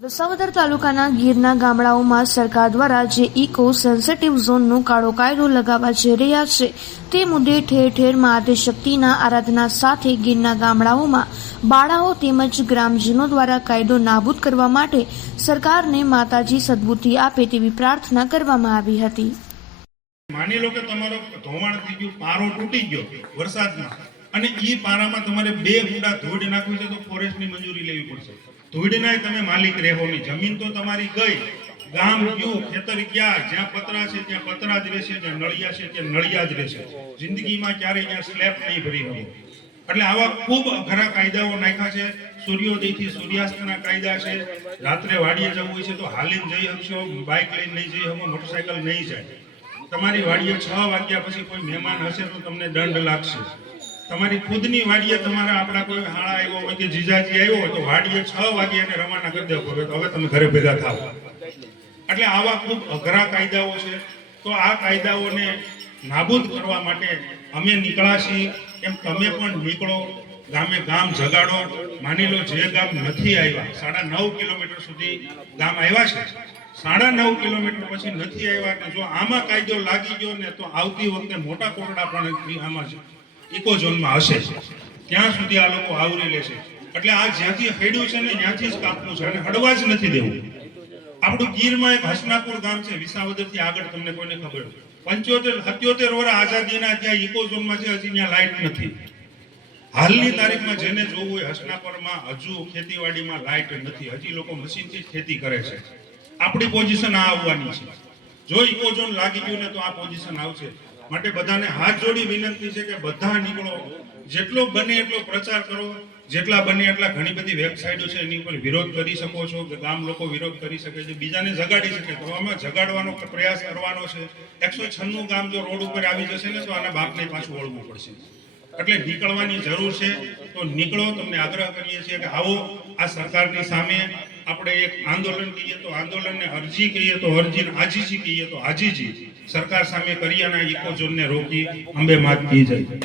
વિસાવદર તાલુકાના ગીરના ગામડાઓમાં સરકાર દ્વારા જે ઇકો સેન્સિટિવ ઝોનનો કાળો કાયદો લગાવવા જઈ રહ્યા છે તે મુદ્દે ઠેર ઠેર આદ્યશક્તિના આરાધના સાથે ગીરના ગામડાઓમાં બાળાઓ તેમજ ગ્રામજનો દ્વારા કાયદો નાબૂદ કરવા માટે સરકારને માતાજી સદબુદ્ધિ આપે તેવી પ્રાર્થના કરવામાં આવી હતી। માની લો કે તમારો ધોવાણ થઈ ગયું, પારો તૂટી ગયો વરસાદમાં, અને ઈ પારામાં તમારે 2 ગુંડા ધૂળ નાખવી છે તો ફોરેસ્ટની મંજૂરી લેવી પડશે। ધૂળના તમે માલિક રહેવો નહીં, જમીન તો તમારી ગઈ, ગામ ગયું, ખેતર ગયા, જ્યાં પતરા છે ત્યાં પતરા જ રહેશે, જ્યાં નળિયા છે ત્યાં નળિયા જ રહેશે। જિંદગીમાં ક્યારેય ત્યાં સ્લેબ નહીં ભરી હોય। એટલે આવા ખૂબ અઘરા કાયદાઓ નાખ્યા છે। સૂર્યોદયથી સૂર્યાસ્તના કાયદા છે। રાત્રે વાડીએ જવું હોય છે તો હાલીને જઈ શકશો, બાઇક લઈને નહીં જઈ શકો, મોટરસાયકલ નહીં જાય। તમારી વાડીએ 6 વાગ્યા પછી કોઈ મહેમાન હશે તો તમને દંડ લાગશે। તમારી ખુદની વાડીએ તમારા આપણા કોઈ હાળા આવ્યો હોય કે જીજાજી આવ્યો હોય તો વાડીએ 6 વાગે એને રવાના કરી દેવો પડે, તો હવે તમે ઘરે ભેગા થાવ। એટલે આવા ખૂબ અઘરા કાયદાઓ છે। તો આ કાયદાઓને નાબૂદ કરવા માટે અમે નીકળ્યા છીએ, એમ તમે પણ નીકળો, ગામે ગામ જગાડો। માની લો જે ગામ નથી આવ્યા, 9.5 કિલોમીટર સુધી ગામ આવ્યા છે, 9.5 કિલોમીટર પછી નથી આવ્યા, કે જો આમાં કાયદો લાગી ગયો ને તો આવતી વખતે મોટા કોરડા પણ આમાં ઇકો ઝોનમાં હશે, ત્યાં સુધી આ લોકો આવરી લેશે। એટલે આ જ્યાંથી હેડ્યું છે ને ત્યાંથી જ કાપવું છે અને હડવા જ નથી દેવું। આપણું ગીરમાં એક હસનાપુર ગામ છે, વિસાવદરથી આગળ, તમને કોઈને ખબર 75-77 વર્ષ આઝાદીના ત્યાં ઇકો ઝોનમાં છે, હજી ત્યાં લાઇટ નથી। હાલની તારીખમાં જેને જોવું હોય હસનાપુરમાં હજુ ખેતીવાડીમાં લાઇટ નથી, હજી લોકો મશીનથી જ ખેતી કરે છે। આપણી પોઝિશન આ આવવાની છે। જો ઇકો ઝોન લાગી ગયું ને તો આ પોઝિશન આવશે। માટે બધાને હાથ જોડી વિનંતી છે કે બધા નીકળો, જેટલો બને એટલો પ્રચાર કરો, જેટલા બને એટલા। ઘણી બધી વેબસાઇટો છે એની ઉપર વિરોધ કરી શકો છો, કે ગામ લોકો વિરોધ કરી શકે છે, બીજાને જગાડી શકે, તો આમાં જગાડવાનો પ્રયાસ કરવાનો છે। 196 ગામ જો રોડ ઉપર આવી જશે ને તો આના બાપને પાછું વળવું પડશે। એટલે નીકળવાની જરૂર છે, તો નીકળો। તમને આગ્રહ કરીએ છીએ કે આવો, આ સરકારની સામે આપણે એક આંદોલન કહીએ તો આંદોલનને અરજી કહીએ તો અરજી, આજીજી કહીએ તો આજીજી સરકાર સામે કરી અને ઇકો ઝોનને રોકી અંબે માત કી જાય।